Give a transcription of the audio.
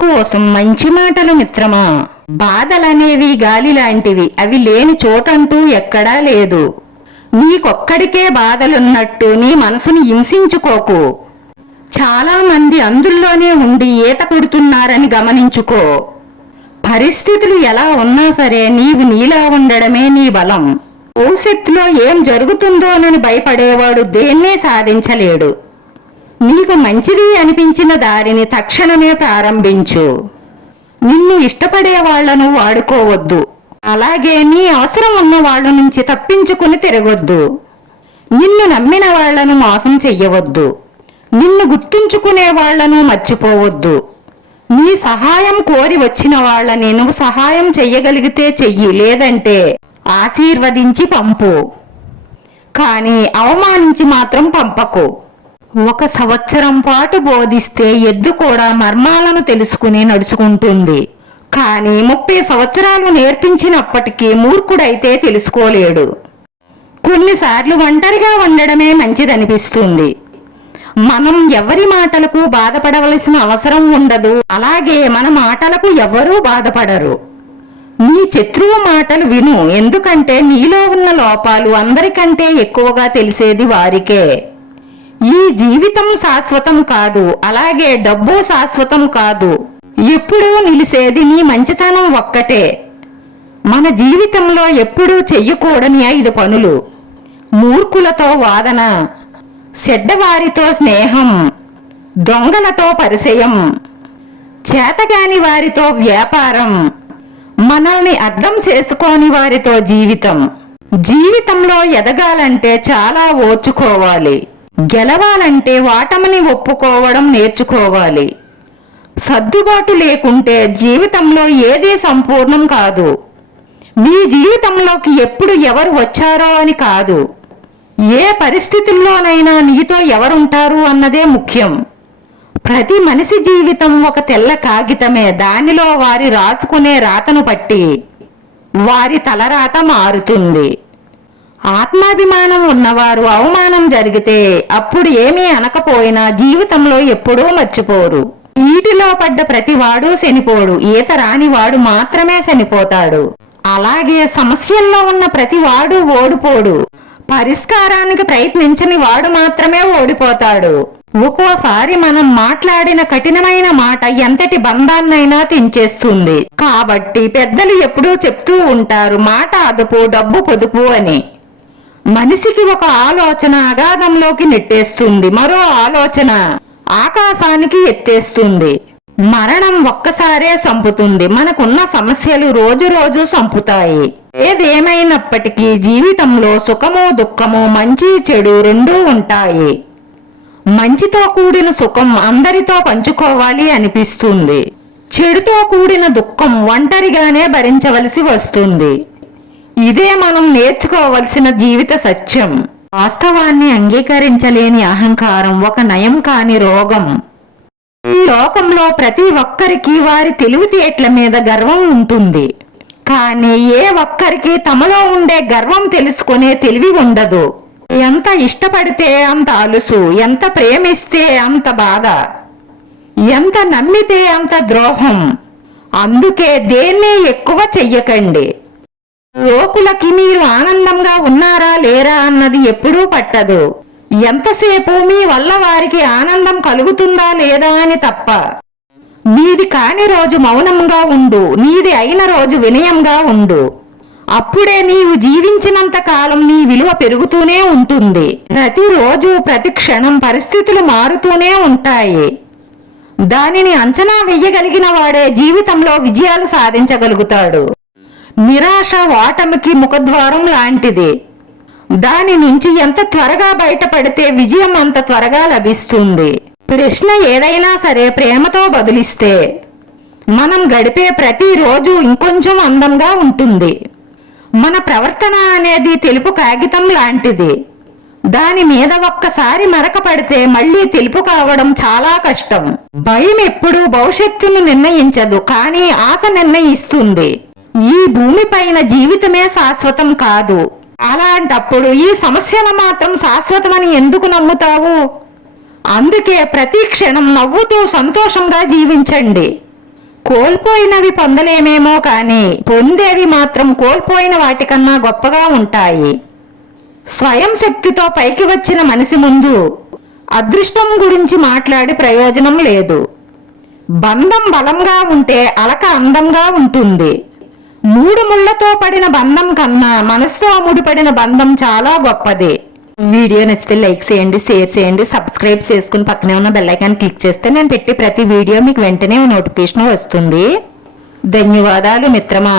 నీకోసం మంచి మాటలు మిత్రమా? బాధలనేవి గాలి లాంటివి అవి లేని చోటంటూ ఎక్కడా లేదు. నీకొక్కడికే బాధలున్నట్టు నీ మనసును హింసించుకోకు. చాలా మంది అందుల్లోనే ఉండి ఈత కొడుతున్నారని గమనించుకో. పరిస్థితులు ఎలా ఉన్నా సరే నీవు నీలా ఉండడమే నీ బలం. భవిష్యత్తులో ఏం జరుగుతుందోనని భయపడేవాడు దేన్నే సాధించలేడు. నీకు మంచిది అనిపించిన దారిని తక్షణమే ప్రారంభించు. నిన్ను ఇష్టపడే వాళ్ళను వాడుకోవద్దు. అలాగే నీ అవసరం ఉన్న వాళ్ళ నుంచి తప్పించుకుని తిరగొద్దు. నిన్ను నమ్మిన వాళ్ళను మోసం చెయ్యవద్దు. నిన్ను గుర్తుంచుకునే వాళ్ళను మర్చిపోవద్దు. నీ సహాయం కోరి వచ్చిన వాళ్ళని నువ్వు సహాయం చెయ్యగలిగితే చెయ్యి లేదంటే ఆశీర్వదించి పంపు. కానీ అవమానించి మాత్రం పంపకు. ఒక సంవత్సరం పాటు బోధిస్తే ఎద్దు కూడా మర్మాలను తెలుసుకుని నడుచుకుంటుంది. కానీ ముప్పై సంవత్సరాలు నేర్పించినప్పటికీ మూర్ఖుడైతే తెలుసుకోలేడు. కొన్నిసార్లు ఒంటరిగా ఉండడమే మంచిదనిపిస్తుంది. మనం ఎవరి మాటలకు బాధపడవలసిన అవసరం ఉండదు అలాగే మన మాటలకు ఎవరూ బాధపడరు. నీ శత్రువు మాటలు విను ఎందుకంటే నీలో ఉన్న లోపాలు అందరికంటే ఎక్కువగా తెలిసేది వారికే. ఈ జీవితం శాశ్వతం కాదు అలాగే డబ్బు శాశ్వతం కాదు. ఎప్పుడూ నిలిసేది నీ మంచితనం ఒక్కటే. మన జీవితంలో ఎప్పుడూ చెయ్యకూడని ఐదు పనులు. మూర్ఖులతో వాదన చెడ్డవారితో స్నేహం దొంగలతో పరిచయం చేతగాని వారితో వ్యాపారం మనల్ని అర్థం చేసుకోని వారితో జీవితం. జీవితంలో ఎదగాలంటే చాలా ఓర్చుకోవాలి. గెలవాలంటే వాటమని ఒప్పుకోవడం నేర్చుకోవాలి. సర్దుబాటు లేకుంటే జీవితంలో ఏదీ సంపూర్ణం కాదు. మీ జీవితంలోకి ఎప్పుడు ఎవరు వచ్చారో అని కాదు. ఏ పరిస్థితుల్లోనైనా నీతో ఎవరుంటారు అన్నదే ముఖ్యం. ప్రతి మనిషి జీవితం ఒక తెల్ల కాగితమే. దానిలో వారి రాసుకునే రాతను పట్టి వారి తలరాత మారుతుంది. ఆత్మాభిమానం ఉన్నవారు అవమానం జరిగితే అప్పుడు ఏమీ అనకపోయినా జీవితంలో ఎప్పుడూ మర్చిపోరు. నీటిలో పడ్డ ప్రతివాడు చనిపోడు. ఈత రానివాడు మాత్రమే చనిపోతాడు. అలాగే సమస్యల్లో ఉన్న ప్రతివాడు ఓడిపోడు. పరిష్కారానికి ప్రయత్నించని వాడు మాత్రమే ఓడిపోతాడు. ఒక్కోసారి మనం మాట్లాడిన కఠినమైన మాట ఎంతటి బంధాన్నైనా తెంచేస్తుంది. కాబట్టి పెద్దలు ఎప్పుడూ చెప్తూ ఉంటారు మాట అదుపు డబ్బు పొదుపు అని. మనిషికి ఒక ఆలోచన అగాధంలోకి నెట్టేస్తుంది మరో ఆలోచన ఆకాశానికి ఎత్తేస్తుంది. మరణం ఒక్కసారే సంపుతుంది మనకున్న సమస్యలు రోజు రోజు సంపుతాయి ఏదేమైనప్పటికీ జీవితంలో సుఖము దుఃఖము మంచి చెడు రెండూ ఉంటాయి. మంచితో కూడిన సుఖం అందరితో పంచుకోవాలి అనిపిస్తుంది. చెడుతో కూడిన దుఃఖం ఒంటరిగానే భరించవలసి వస్తుంది. ఇదే మనం నేర్చుకోవలసిన జీవిత సత్యం. వాస్తవాన్ని అంగీకరించలేని అహంకారం ఒక నయం కాని రోగం. ఈ లోకంలో ప్రతి ఒక్కరికి వారి తెలివితేటల మీద గర్వం ఉంటుంది. కానీ ఏ ఒక్కరికి తమలో ఉండే గర్వం తెలుసుకునే తెలివి ఉండదు. ఎంత ఇష్టపడితే అంత అలుసు ఎంత ప్రేమిస్తే అంత బాధ. ఎంత నమ్మితే అంత ద్రోహం. అందుకే దేన్ని ఎక్కువ చెయ్యకండి. లోకులకి మీరు ఆనందంగా ఉన్నారా లేరా అన్నది ఎప్పుడూ పట్టదు. ఎంతసేపు మీ వల్ల వారికి ఆనందం కలుగుతుందా లేదా అని తప్ప. నీది కాని రోజు మౌనంగా ఉండు నీది అయిన రోజు వినయంగా ఉండు. అప్పుడే నీవు జీవించినంత కాలం నీ విలువ పెరుగుతూనే ఉంటుంది. ప్రతిరోజు ప్రతి క్షణం పరిస్థితులు మారుతూనే ఉంటాయి. దానిని అంచనా వెయ్యగలిగిన వాడే జీవితంలో విజయాలు సాధించగలుగుతాడు. నిరాశ ఓటమికి ముఖద్వారం లాంటిది. దాని నుంచి ఎంత త్వరగా బయటపడితే విజయం అంత త్వరగా లభిస్తుంది. ప్రశ్న ఏదైనా సరే ప్రేమతో బదులిస్తే మనం గడిపే ప్రతిరోజు ఇంకొంచెం అందంగా ఉంటుంది. మన ప్రవర్తన అనేది తెలుపు కాగితం లాంటిది. దాని మీద ఒక్కసారి మరక పడితే మళ్ళీ తెలుపు కావడం చాలా కష్టం. భయం ఎప్పుడూ భవిష్యత్తును నిర్ణయించదు కానీ ఆశ నిర్ణయిస్తుంది. ఈ భూమిపైన జీవితమే శాశ్వతం కాదు. అలాంటప్పుడు ఈ సమస్యలు మాత్రం శాశ్వతమని ఎందుకు నమ్ముతావు? అందుకే ప్రతి క్షణం నవ్వుతూ సంతోషంగా జీవించండి. కోల్పోయినవి పొందలేమేమో కానీ పొందేవి మాత్రం కోల్పోయిన వాటికన్నా గొప్పగా ఉంటాయి. స్వయం శక్తితో పైకి వచ్చిన మనిషి ముందు అదృష్టం గురించి మాట్లాడి ప్రయోజనం లేదు. బంధం బలంగా ఉంటే అలక అందంగా ఉంటుంది. మూడు ముళ్ళతో పడిన బంధం కన్నా మనసుతో ముడిపడిన బంధం చాలా గొప్పది. వీడియో నచ్చితే లైక్ చేయండి షేర్ చేయండి సబ్స్క్రైబ్ చేసుకుని పక్కనే ఉన్న బెల్లైకాన్ క్లిక్ చేస్తే నేను పెట్టి ప్రతి వీడియో మీకు వెంటనే నోటిఫికేషన్ వస్తుంది. ధన్యవాదాలు మిత్రమా.